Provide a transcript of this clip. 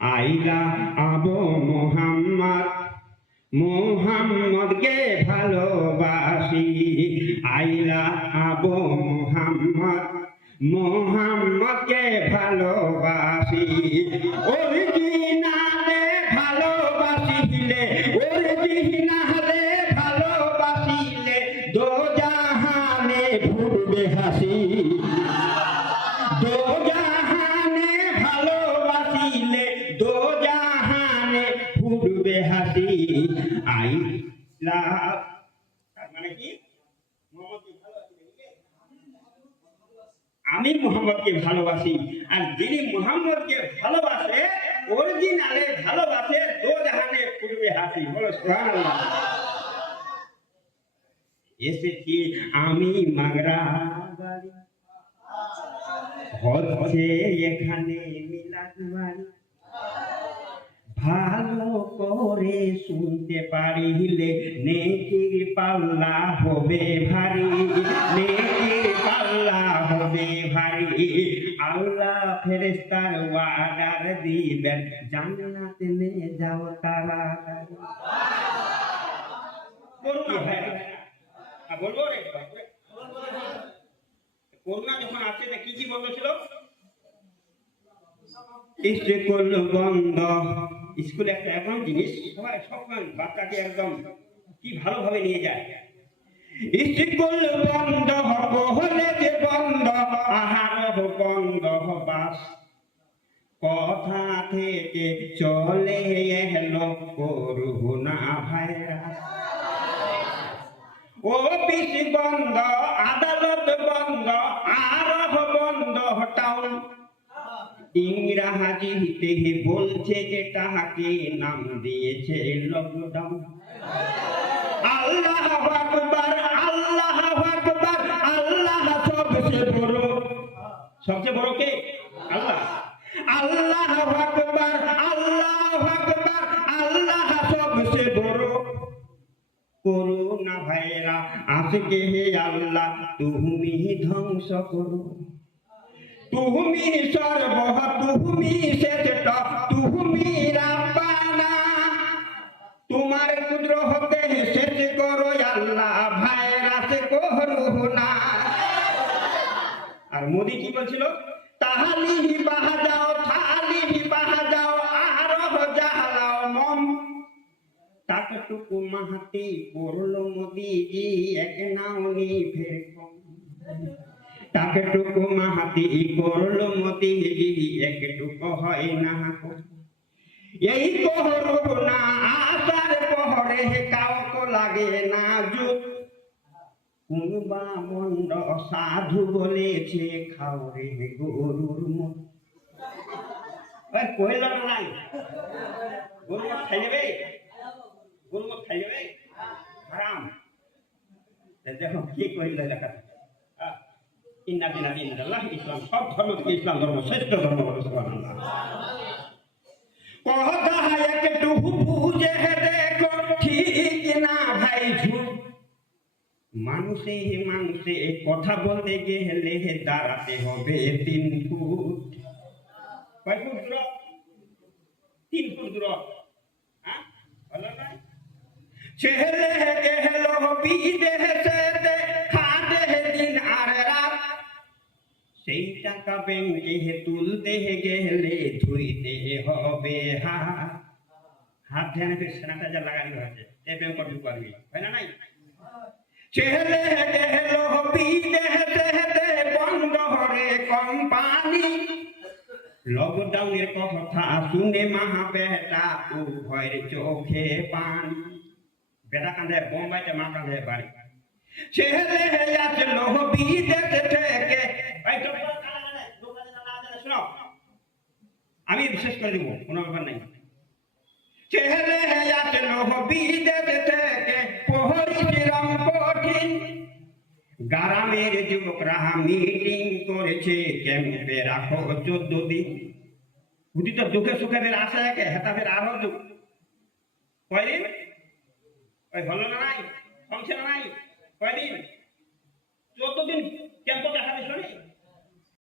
আইলা আবু মুহাম্মদ মুহাম্মদকে ভালোবাসি। আইলা আবু মুহাম্মদ মুহাম্মদকে ভালোবাসি। অরিজিনালে ভালোবাসিলে অরিজিনালে ভালোবাসিলে দোজাহানে ফুটবে হাসি। দোজাহানে ভালোবাসিলে দোজাহানে ফুটবে হাসি। আইলা মানে কি আমি মুহাম্মদকে ভালোবাসি, আর যিনি মুহাম্মদকে ভালোবাসে অরিজিনালে ভালোবাসে দোজাহানে ফুটবে হাসি। বলো সুবহানাল্লাহ। এসেছি আমি মাগরা বাড়ি, হচ্ছে এখানে মিলাদ বাড়ি। ভালো করে শুনতে পারিলে নেকির পাল্লা হবে ভারী, নেকির পাল্লা হবে ভারী। আল্লাহ ফেরেশতার ওয়ার্ডার দিবেন জান্নাতে নিয়ে যাও তাড়াতাড়ি। করুণা ভাই বলবো রে, করোনা যখন আসছে কি কি বন্ধ ছিল? স্কুল বন্ধ। স্কুল একটা এমন জিনিস সবাই সব বাচ্চাকে একদম কি ভালোভাবে নিয়ে যায়। স্কুল বন্ধ, কলেজ বন্ধ, আহার বন্ধ, বাস কথা থেকে চলে এলো করোনা ভাইরাস। অফিস বন্ধ, আদালত বন্ধ, আরব বন্ধ, টাউন ইংরাজিতে বলছে এটাকে নাম দিয়েছে লকডাউন। আল্লাহু আকবার, আল্লাহু আকবার, আল্লাহ সবচেয়ে বড়। সবচেয়ে বড় কে? আল্লাহ। আল্লাহু আকবার, আল্লাহু আকবার, আল্লাহ সবচেয়ে বড়। করোনা ভাইরা আজকে হে আল্লাহ তুমি ধ্বংস করো। তুমি সর্বহ, তুমি শ্রেষ্ঠ, তুমি রাব্বানা। তোমার কুদরতে শেষ করো আল্লাহ ভাইরাস করোনা। আর মোদি কি বলছিল? তাহালি বাহাজাও, থালি বাহাজাও, আরব জাহালাও মম। টাকটুকু মাহাতি পড়লো মোদিজি এক নাওনি ফের কম। টাকটুকু মাহাতি করলো মোদিজি একটুকু হয় না কম। এই করোনা আসার পরে কাউকে লাগে না জুত। কোনবা বন্ড সাধু বলেছে খাওরে গরুর মত। কইল নাই গরু খাই নেবে, গরু খাই নেবে হারাম। দেখো কি কইল দেখা। ইন্না দিনা দিনাল্লাহ, ইসলাম সব ধর্ম থেকে ইসলাম ধর্ম শ্রেষ্ঠ ধর্ম। বলো সুবহানাল্লাহ। কথা একটু বুঝে দেখো ঠিক না ভাই ঝুট। মানুষে মানুষে কথা বলতে গেলে দাঁড়াতে হবে 3 ফুট। কয় ফুট দূর? 3 ফুট দূর। হ্যাঁ বলো না। ছেলে গেল বিদেশেতে খাটে দিন আর রাত। সেই টাকা ব্যাংকে তুলতে গেলে ধুইতে হবে হাত। হাত ধ্যানে তো স্যানিটাইজার লাগানি হয়েছে, এই ব্যাংক করতে পারবি হয় না নাই। ছেলে গেল বিদেশেতে বন্ধ রে কোম্পানি। লকডাউনের কথা শুনে মা বেটা উভয়ের চোখে পানি। বেটা কাঁধে বোম্বাইতে, মা কাঁধে বাড়ি। ছেলে আসলো বিদেশ থেকে। শোনো আমি বিশেষ করে দিব, কোনো ব্যাপার নাই। ছেলে আসলো বিদেশ থেকে পরিশ্রম কঠিন। গ্রামের যুবকরা মিটিং করেছে ক্যাম্পে রাখো 14 দিন। বুঝি তো দুঃখে সুখে বের আসে একে হেতা ফের আরো দুঃখ। কয়দিন? ওই হলো না নাই, কমছে না নাই, কয়দিন? 14 দিন ক্যাম্প দেখা দিল।